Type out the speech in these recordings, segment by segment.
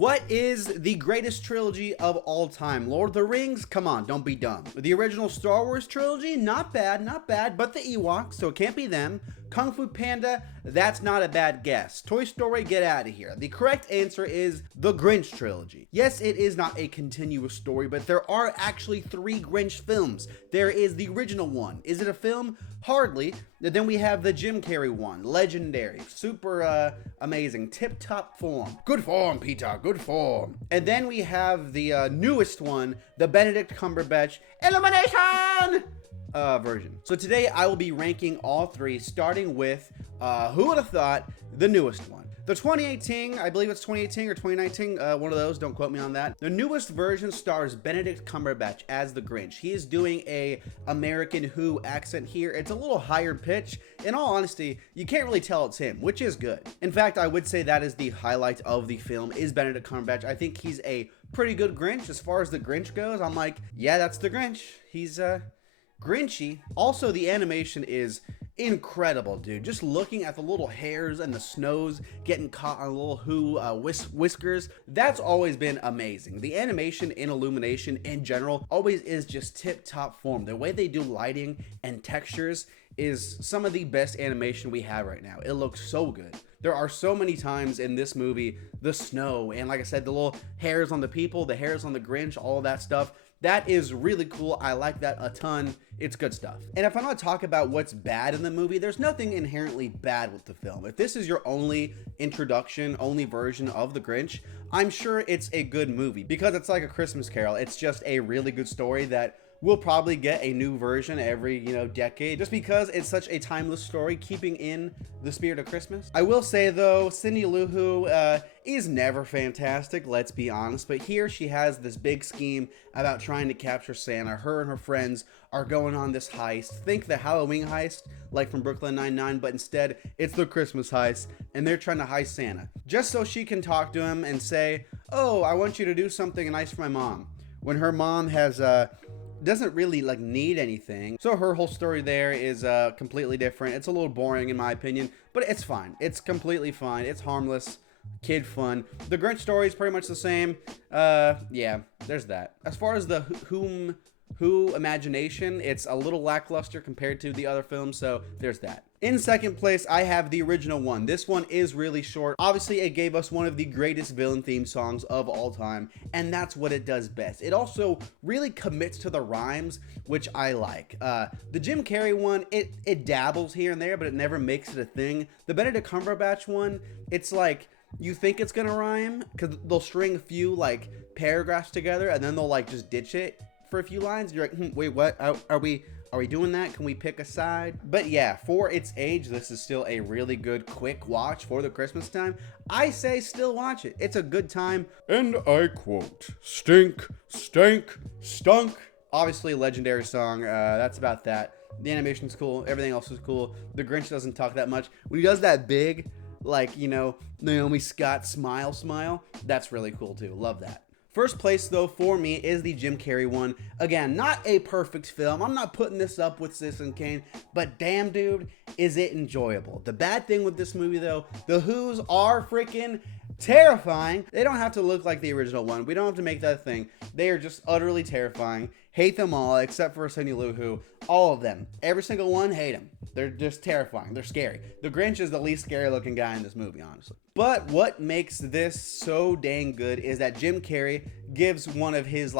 What is the greatest trilogy of all time? Lord of the Rings? Come on, don't be dumb. The original Star Wars trilogy? Not bad, not bad, but the Ewoks, so it can't be them. Kung Fu Panda? That's not a bad guess. Toy Story? Get out of here. The correct answer is the Grinch trilogy. Yes, it is not a continuous story, but there are actually 3 Grinch films. There is the original one. Is it a film? Hardly. Then we have the Jim Carrey one. Legendary. Super amazing. Tip-top form. Good form, Peter. Good form. And then we have the newest one, the Benedict Cumberbatch Illumination version. So today I will be ranking all 3, starting with, who would have thought, the newest one. The 2018, I believe it's 2018 or 2019, one of those, don't quote me on that. The newest version stars Benedict Cumberbatch as the Grinch. He is doing a American Who accent here. It's a little higher pitch. In all honesty, you can't really tell it's him, which is good. In fact, I would say that is the highlight of the film, is Benedict Cumberbatch. I think he's a pretty good Grinch. As far as the Grinch goes, I'm like, yeah, that's the Grinch. He's, Grinchy. Also, the animation is incredible, dude. Just looking at the little hairs and the snows getting caught on little Who whiskers, that's always been amazing. The animation in Illumination in general always is just tip-top form. The way they do lighting and textures is some of the best animation we have right now. It looks so good. There are so many times in this movie, the snow, and like I said, the little hairs on the people, the hairs on the Grinch, all of that stuff. That is really cool. I like that a ton. It's good stuff. And if I'm going to talk about what's bad in the movie, there's nothing inherently bad with the film. If this is your only introduction, only version of the Grinch, I'm sure it's a good movie because it's like A Christmas Carol. It's just a really good story that we'll probably get a new version every, decade, just because it's such a timeless story, keeping in the spirit of Christmas. I will say though, Cindy Lou Who is never fantastic, let's be honest, but here she has this big scheme about trying to capture Santa. Her and her friends are going on this heist. Think the Halloween heist, like from Brooklyn Nine-Nine, but instead it's the Christmas heist, and they're trying to heist Santa, just so she can talk to him and say, oh, I want you to do something nice for my mom, when her mom has, doesn't really need anything. So her whole story there is completely different. It's a little boring in my opinion, but it's fine. It's completely fine. It's harmless, kid fun. The Grinch story is pretty much the same. Yeah, there's that. As far as the Who imagination, it's a little lackluster compared to the other films, so there's that. In second place, I have the original one. This one is really short. Obviously, it gave us one of the greatest villain theme songs of all time, and that's what it does best. It also really commits to the rhymes, which I like. The Jim Carrey one, it dabbles here and there, but it never makes it a thing. The Benedict Cumberbatch one, it's like, you think it's gonna rhyme, because they'll string a few, paragraphs together, and then they'll, just ditch it for a few lines. You're like, wait, what? Are we doing that? Can we pick a side? But yeah, for its age, this is still a really good quick watch for the Christmas time. I say still watch it. It's a good time. And I quote, stink, stank, stunk. Obviously, legendary song. That's about that. The animation's cool. Everything else is cool. The Grinch doesn't talk that much. When he does that big, Naomi Scott smile, that's really cool too. Love that. First place, though, for me is the Jim Carrey one. Again, not a perfect film. I'm not putting this up with Citizen Kane, but damn, dude, is it enjoyable. The bad thing with this movie, though, the Who's are freaking terrifying. They don't have to look like the original one. We don't have to make that a thing. They are just utterly terrifying. Hate them all, except for Cindy Lou Who. All of them. Every single one, hate them. They're just terrifying. They're scary. The Grinch is the least scary looking guy in this movie, honestly. But what makes this so dang good is that Jim Carrey gives one of his,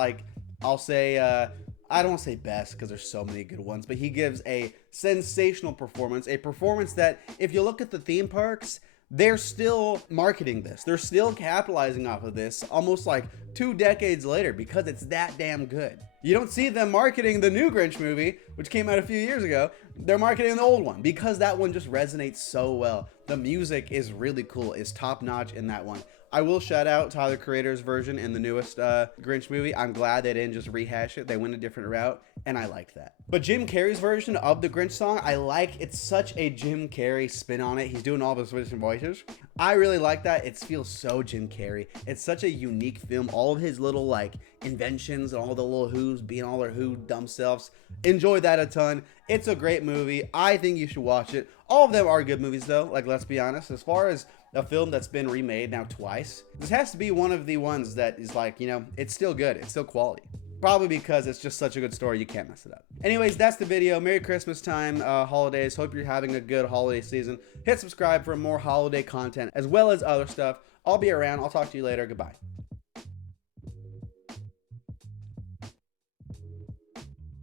I'll say, I don't want to say best because there's so many good ones, but he gives a sensational performance. A performance that, if you look at the theme parks, they're still marketing this. They're still capitalizing off of this almost 2 decades later because it's that damn good. You don't see them marketing the new Grinch movie, which came out a few years ago. They're marketing the old one because that one just resonates so well. The music is really cool. It's top notch in that one. I will shout out Tyler Creator's version in the newest Grinch movie. I'm glad they didn't just rehash it. They went a different route, and I liked that. But Jim Carrey's version of the Grinch song, I like. It's such a Jim Carrey spin on it. He's doing all those different voices. I really like that. It feels so Jim Carrey. It's such a unique film. All of his little inventions and all the little Who's being all their Who dumb selves. Enjoy that a ton. It's a great movie. I think you should watch it. All of them are good movies though. Let's be honest. As far as a film that's been remade now twice. This has to be one of the ones that is like, you know, it's still good. It's still quality. Probably because it's just such a good story, you can't mess it up. Anyways, that's the video. Merry Christmas time, holidays. Hope you're having a good holiday season. Hit subscribe for more holiday content as well as other stuff. I'll be around. I'll talk to you later. Goodbye.